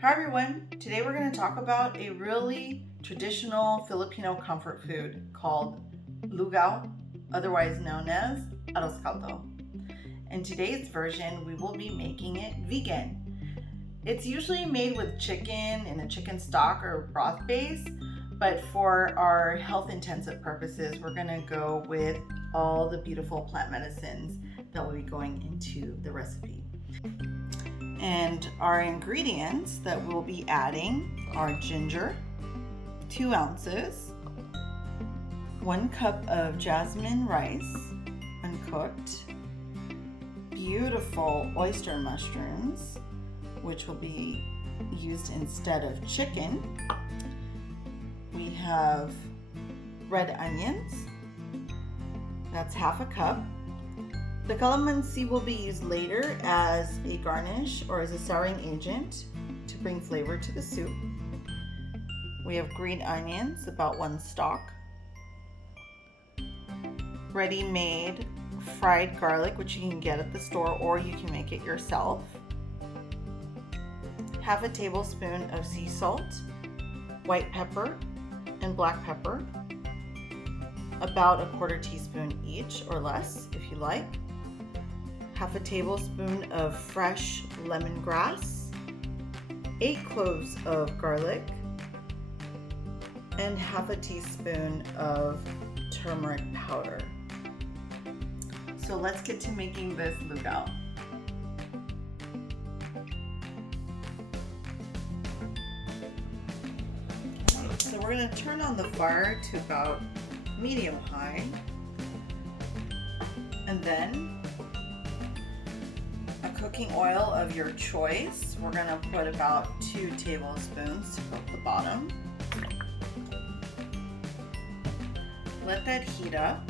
Hi everyone, today we're going to talk about a really traditional Filipino comfort food called Lugaw, otherwise known as Arroz Caldo. In today's version, we will be making it vegan. It's usually made with chicken in a chicken stock or broth base, but for our health intensive purposes, we're going to go with all the beautiful plant medicines that will be going into the recipe. And our ingredients that we'll be adding are ginger, 2 ounces, 1 cup of jasmine rice, uncooked, beautiful oyster mushrooms, which will be used instead of chicken. We have red onions, that's 1/2 cup. The calamansi will be used later as a garnish or as a souring agent to bring flavor to the soup. We have green onions, about 1 stalk. Ready-made fried garlic, which you can get at the store or you can make it yourself. 1/2 tablespoon of sea salt, white pepper, and black pepper. About 1/4 teaspoon each or less if you like. 1/2 tablespoon of fresh lemongrass, 8 cloves of garlic, and 1/2 teaspoon of turmeric powder. So let's get to making this lugaw. So we're going to turn on the fire to about medium high, and then cooking oil of your choice. We're going to put about 2 tablespoons to coat the bottom. Let that heat up.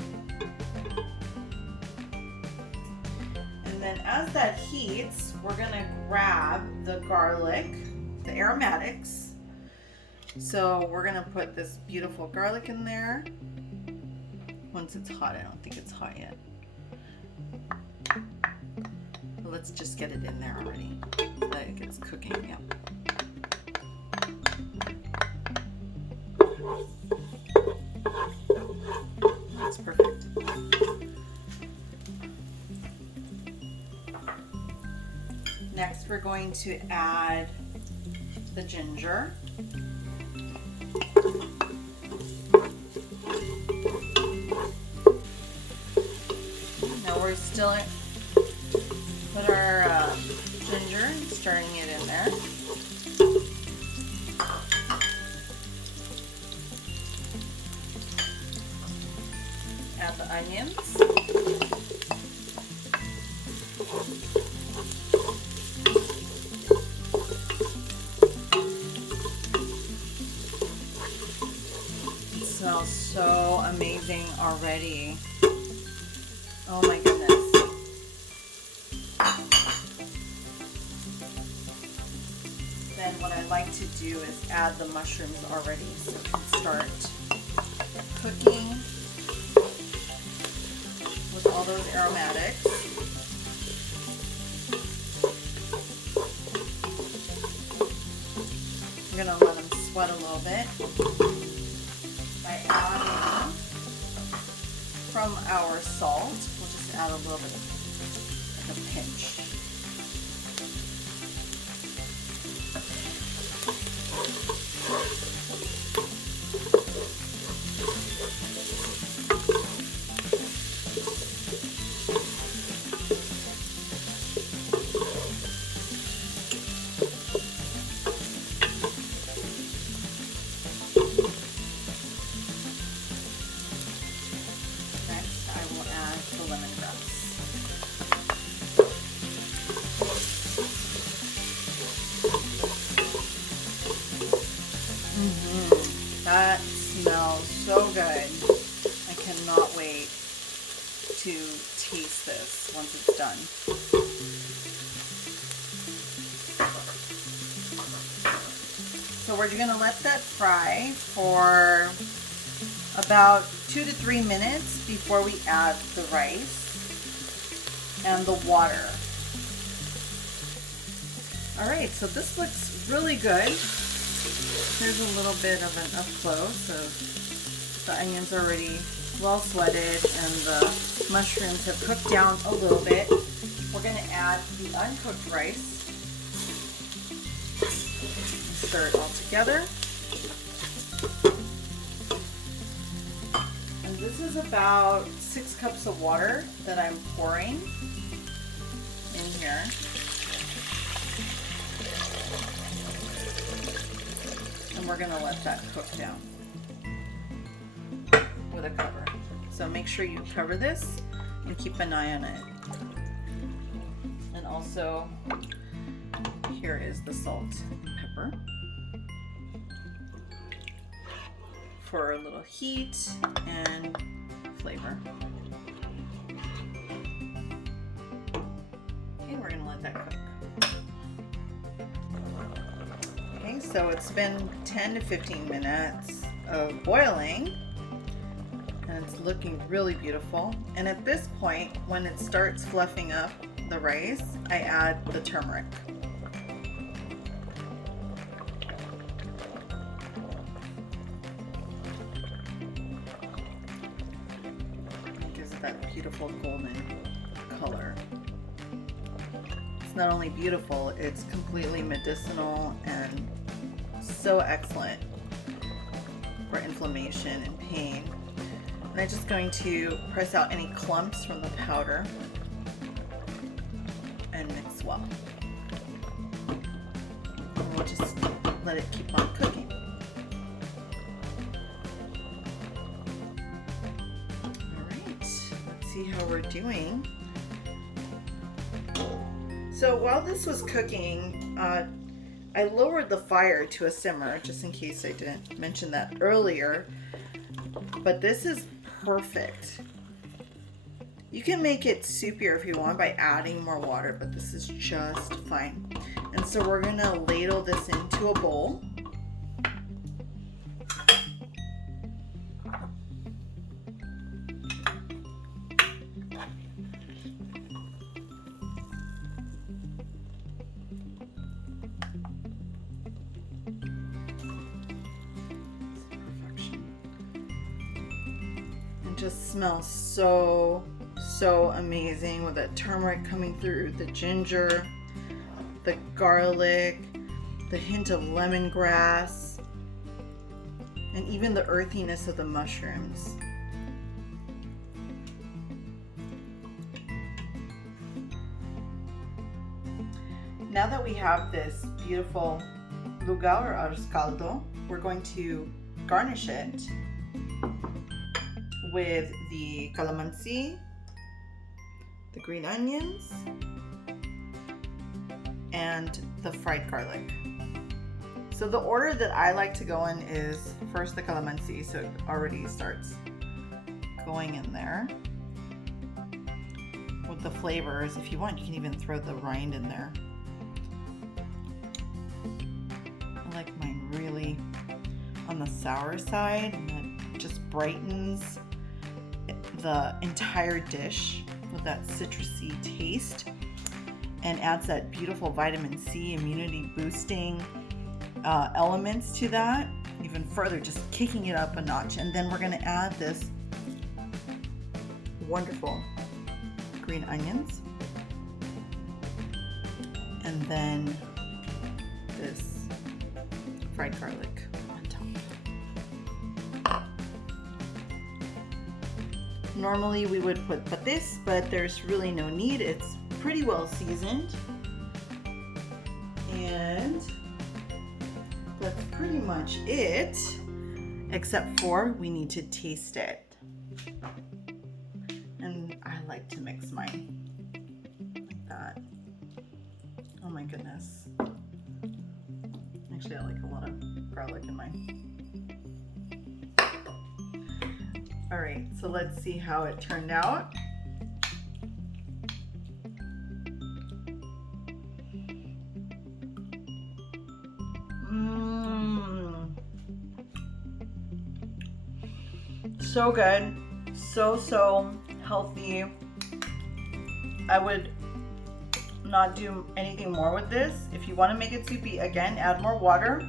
And then as that heats, we're going to grab the garlic, the aromatics. So we're going to put this beautiful garlic in there. Once it's hot, I don't think it's hot yet. Let's just get it in there already so that it gets cooking. Yep. That's perfect. Next, we're going to add the ginger. Now we're still put our ginger and stirring it in there. Add the onions. It smells so amazing already. Oh my goodness. Then what I like to do is add the mushrooms already, so we can start cooking with all those aromatics. I'm going to let them sweat a little bit by adding from our salt. We'll just add a little bit, like a pinch. Next, I will add the lemongrass. That smells so good. I cannot wait to taste this once it's done. So we're going to let that fry for about 2 to 3 minutes before we add the rice and the water. All right, so this looks really good. Here's a little bit of an up close of the onions already well sweated and the mushrooms have cooked down a little bit. We're going to add the uncooked rice and stir it all together. And this is about 6 cups of water that I'm pouring in here. And we're going to let that cook down with a cover. So make sure you cover this and keep an eye on it. And also, here is the salt and pepper for a little heat and flavor. Okay, we're going to let that cook. Okay, so it's been 10 to 15 minutes of boiling and it's looking really beautiful. And at this point, when it starts fluffing up the rice, I add the turmeric. It gives it that beautiful golden color. It's not only beautiful, it's completely medicinal and so excellent for inflammation and pain. And I'm just going to press out any clumps from the powder and mix well. And we'll just let it keep on cooking. All right, let's see how we're doing. So while this was cooking, I lowered the fire to a simmer, just in case I didn't mention that earlier. But this is perfect. You can make it soupier if you want by adding more water, but this is just fine. And so we're gonna ladle this into a bowl. Just smells so amazing with that turmeric coming through, the ginger, the garlic, the hint of lemongrass, and even the earthiness of the mushrooms. Now that we have this beautiful Lugaw or Arroz Caldo, we're going to garnish it with the calamansi, the green onions, and the fried garlic. So the order that I like to go in is first the calamansi, so it already starts going in there with the flavors. If you want, you can even throw the rind in there. I like mine really on the sour side, and it just brightens the entire dish with that citrusy taste and adds that beautiful vitamin C immunity boosting elements to that even further, just kicking it up a notch. And then we're going to add this wonderful green onions and then this fried garlic on top. Normally we would put patis, but there's really no need. It's pretty well seasoned. And that's pretty much it, except for we need to taste it. And I like to mix mine like that. Oh my goodness. Actually, I like a lot of garlic in mine. All right, so let's see how it turned out. So good, so healthy. I would not do anything more with this. If you want to make it soupy, again, add more water.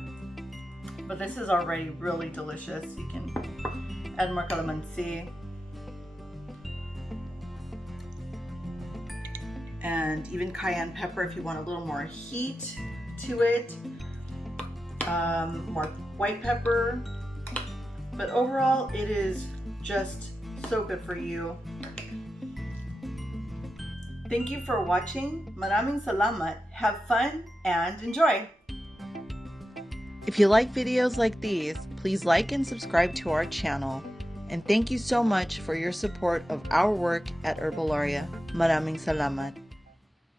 But this is already really delicious. You can add more calamansi. And even cayenne pepper if you want a little more heat to it. More white pepper. But overall, it is just so good for you. Thank you for watching. Maraming salamat. Have fun and enjoy. If you like videos like these, please like and subscribe to our channel. And thank you so much for your support of our work at Herbalaria. Maraming salamat.